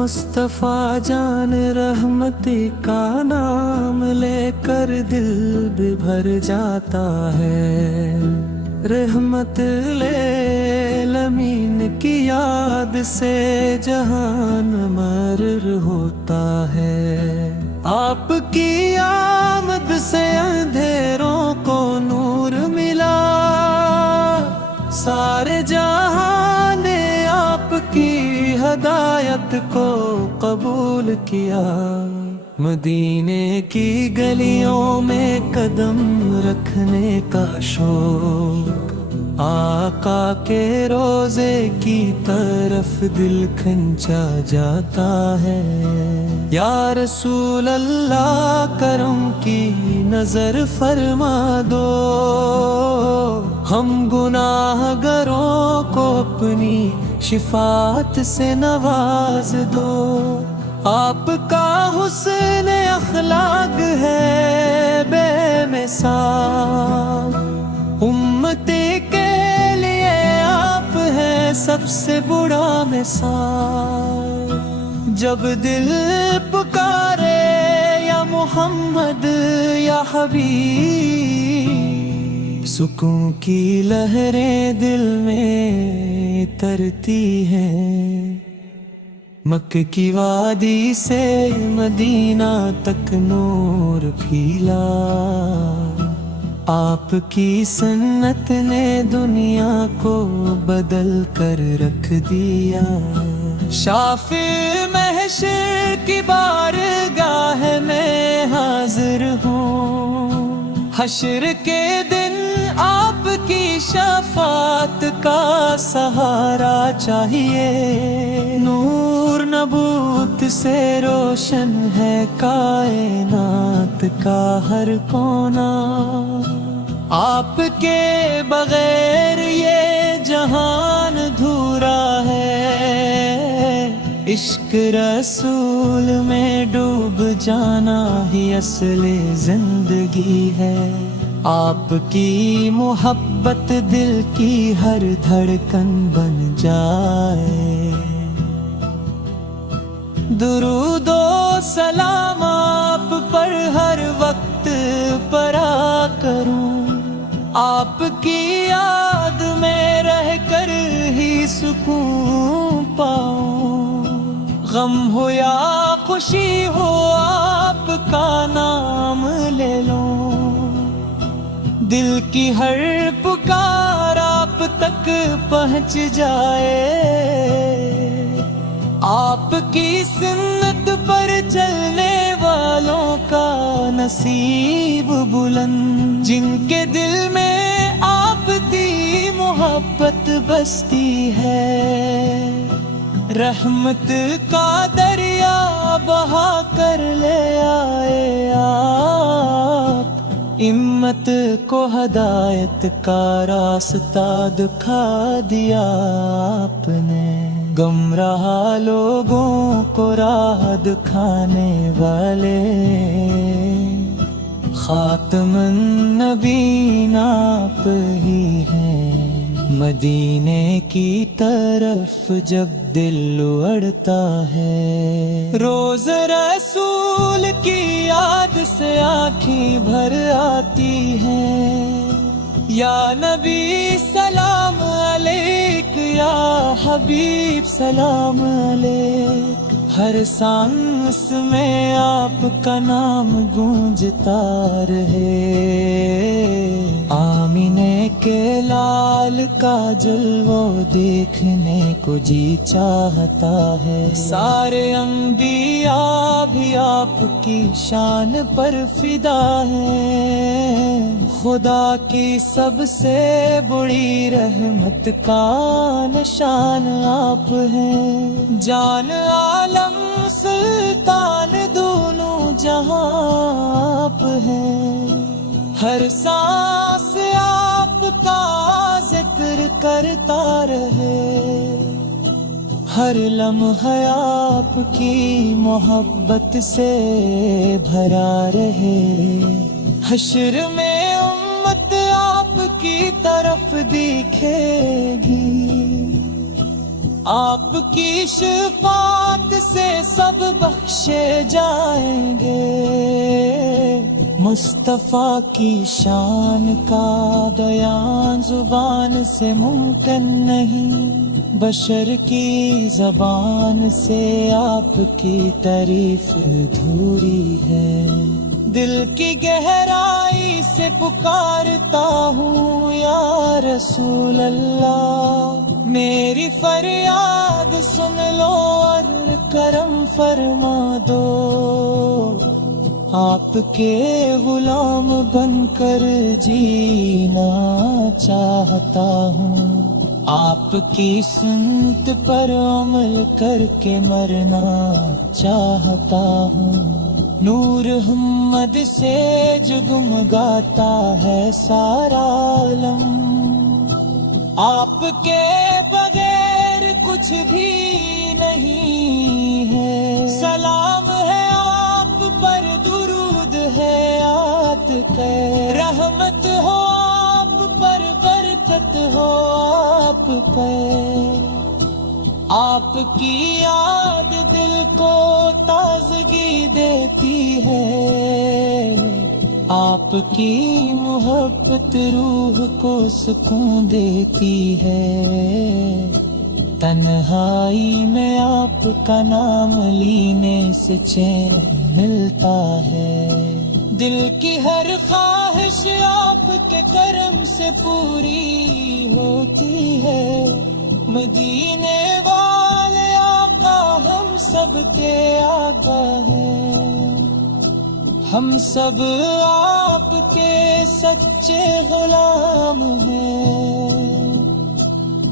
मुस्तफ़ा जान रहमती का नाम लेकर दिल भी भर जाता है। रहमत लमीन की याद से जहान मर्र होता है। आपकी आमद से अंधेरों को नूर मिला, सारे जहां ने आपकी हदायत को कबूल किया। मदीने की गलियों में कदम रखने का शौक, आका के रोजे की तरफ दिल खिंचा जाता है। या रसूल अल्लाह करम की नजर फरमा दो, हम गुनाहगारों को अपनी शिफात से नवाज दो। आपका हुस्न अखलाक है बेमिसाल, उम्मती के लिए आप हैं सबसे बड़ा मिसाल। जब दिल पुकारे या मोहम्मद या हबीब, सुकून की लहरें दिल में तरती हैं। मक्के की वादी से मदीना तक नूर फैला, आपकी सन्नत ने दुनिया को बदल कर रख दिया। शाफी महशर की बारगाह में हाजिर हूँ, हश्र के दिन आपकी शफात का सहारा चाहिए। नूर नबूत से रोशन है कायनात का हर कोना, आपके बगैर ये जहान अधूरा है। इश्क रसूल में डूब जाना ही असली जिंदगी है। आपकी मोहब्बत दिल की हर धड़कन बन जाए। दुरूदो सलाम आप पर हर वक्त परा करूं, आपकी याद में रहकर ही सुकून पाऊं। गम हो या खुशी हो आपका नाम ले लूं, दिल की हर पुकार आप तक पहुंच जाए। आपकी सुन्नत पर चलने वालों का नसीब बुलंद, जिनके दिल में आपकी मोहब्बत बसती है। रहमत का दरिया बहा कर ले आए आप, इम्मत को हदायत का रास्ता दिखा दिया आपने। गुमराह लोगों को राह दिखाने वाले खातमुन नबीन आप ही हैं। मदीने की तरफ जब दिल उड़ता है, रोज रसूल की याद से आँखें भर आती हैं। या नबी सलाम अलैक, या हबीब सलाम अलैक। हर सांस में आपका नाम गूंजता रहे। आमीने के लाल का जलवा देखने को जी चाहता है। सारे अंबिया भी आपकी शान पर फिदा है। खुदा की सबसे बड़ी रहमत का निशान आप हैं। जान आलम सुल्तान दोनों जहां आप हैं। हर सांस आपका जिक्र करता रहे, हर लम्हा आपकी मोहब्बत से भरा रहे। हश्र में उम्मत आपकी तरफ दिखेगी, आपकी शफात سے سب بخشے جائیں گے۔ مصطفیٰ کی شان کا بیان زبان سے ممکن نہیں، بشر کی زبان سے آپ کی تعریف دھوری ہے۔ دل کی گہرائی سے پکارتا ہوں یا رسول اللہ، میری فریاد سن لو اور کرم فرما دو۔ آپ کے غلام بن کر جینا چاہتا ہوں، آپ کی سنت پر عمل کر کے مرنا چاہتا ہوں۔ نور محمد سے جگمگاتا ہے سارا عالم، آپ کے بغیر کچھ بھی نہیں ہے۔ سلام ہے آپ پر، درود ہے آت کے، رحمت ہو آپ پر، برکت ہو آپ پہ۔ آپ کی یاد دل کو تازگی دیتی ہے، آپ کی محبت روح کو سکون دیتی ہے۔ تنہائی میں آپ کا نام لینے سے چین ملتا ہے، دل کی ہر خواہش آپ کے کرم سے پوری ہوتی ہے۔ مدینے والے آقا ہم سب کے آقا ہیں، ہم سب آپ کے سچے غلام ہیں۔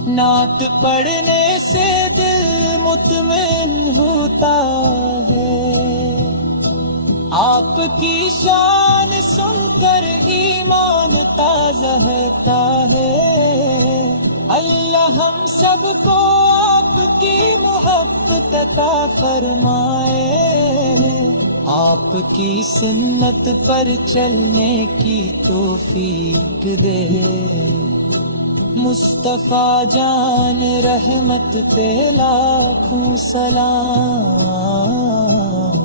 نعت پڑھنے سے دل مطمئن ہوتا ہے، آپ کی شان سن کر ایمان تازہ ہوتا ہے۔ اللہ ہم سب کو آپ کی محبت عطا فرمائے، آپ کی سنت پر چلنے کی توفیق دے۔ مصطفیٰ جان رحمت پہ لاکھوں سلام،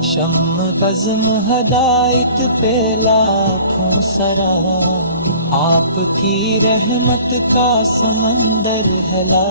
شم بزم ہدایت پہ لاکھوں سلام، آپ کی رحمت کا سمندر ہے لا